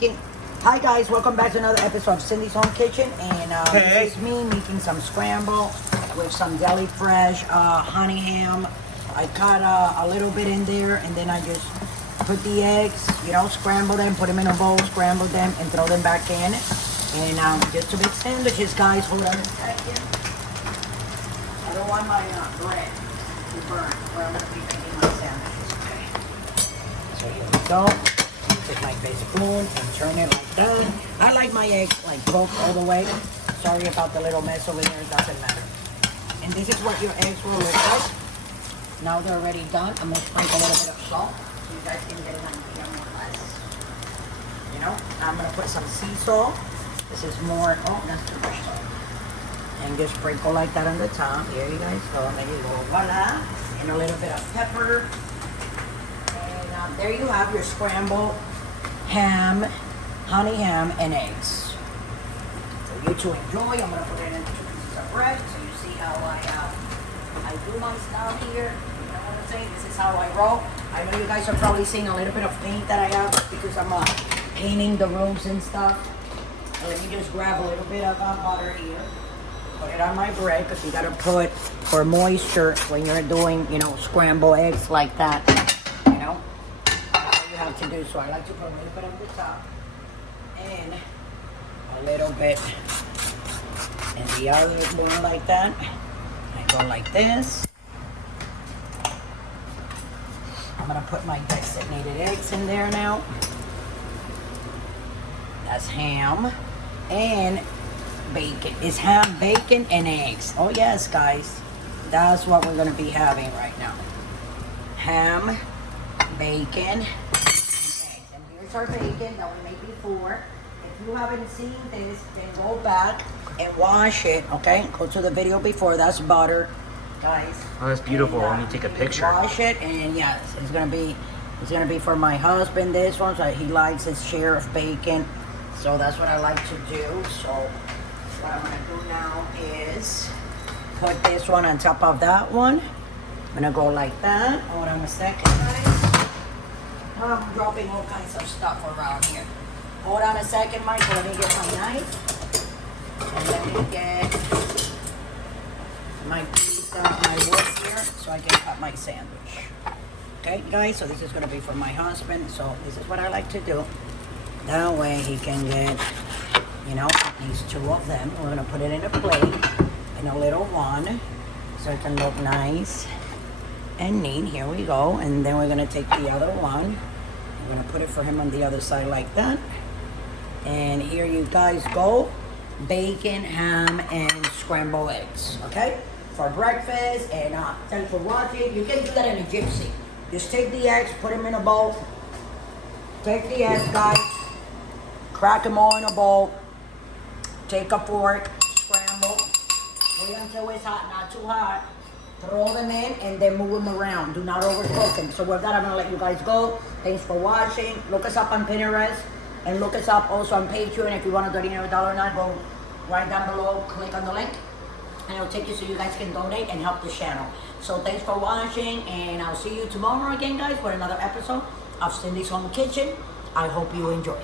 Hi guys, welcome back to another episode of Cindy's Home Kitchen, and Hey. this is me making some scramble with some deli fresh honey ham. I cut a little bit in there, and then I just put the eggs, scramble them, put them in a bowl, scramble them, and throw them back in. And just to make sandwiches, guys. Hold on a second. I don't want my bread to burn where I'm going to be making my sandwiches. Okay. So here we go. Take my big spoon and turn it like that. I like my eggs like cooked all the way. Sorry about the little mess over there, it doesn't matter. And this is what your eggs will look like. Now they're already done. I'm gonna sprinkle a little bit of salt so you guys can get an idea more or less. I'm gonna put some sea salt. This is more, that's too much salt. And just sprinkle like that on the top. Here you guys go. There you go, voila. And a little bit of pepper. And there you have your scrambled ham, honey ham, and eggs. For you to enjoy, I'm gonna put it into 2 pieces of bread so you see how I do my stuff here. You know what I'm saying? This is how I roll. I know you guys are probably seeing a little bit of paint that I have because I'm painting the rooms and stuff. Let me just grab a little bit of butter here. Put it on my bread because you gotta put for moisture when you're doing, scrambled eggs like that. Have to do so. I like to put a little bit on the top and a little bit in the other one like that. I go like this. I'm gonna put my designated eggs in there now. That's ham and bacon. It's ham, bacon, and eggs. Oh yes, guys, that's what we're gonna be having right now. Ham, bacon. Our bacon that we made before. If you haven't seen this, then go back and wash it. Okay, go to the video before. That's butter, guys. Oh, that's beautiful. And, Let me take a picture. Wash it, and yes, it's gonna be for my husband. This one, so he likes his share of bacon. So that's what I like to do. So what I'm gonna do now is put this one on top of that one. I'm gonna go like that. Hold on a second, guys. I'm dropping all kinds of stuff around here. Hold on a second, Michael. Let me get my knife. And let me get my piece of my wood here so I can cut my sandwich. Okay, guys? So this is going to be for my husband. So this is what I like to do. That way he can get, these 2 of them. We're going to put it in a plate in a little one so it can look nice and neat. Here we go. And then we're going to take the other one. I'm going to put it for him on the other side like that. And here you guys go. Bacon, ham, and scrambled eggs. Okay? For breakfast. And thanks for watching. You can do that in a gypsy. Just take the eggs, put them in a bowl. Take the eggs, guys. Crack them all in a bowl. Take a fork. Scramble. Wait until it's hot, not too hot. Throw them in and then move them around. Do not overcook them. So with that, I'm going to let you guys go. Thanks for watching. Look us up on Pinterest. And look us up also on Patreon. If you want to donate a dollar or not, go right down below. Click on the link. And it'll take you so you guys can donate and help the channel. So thanks for watching. And I'll see you tomorrow again, guys, for another episode of Cindy's Home Kitchen. I hope you enjoy.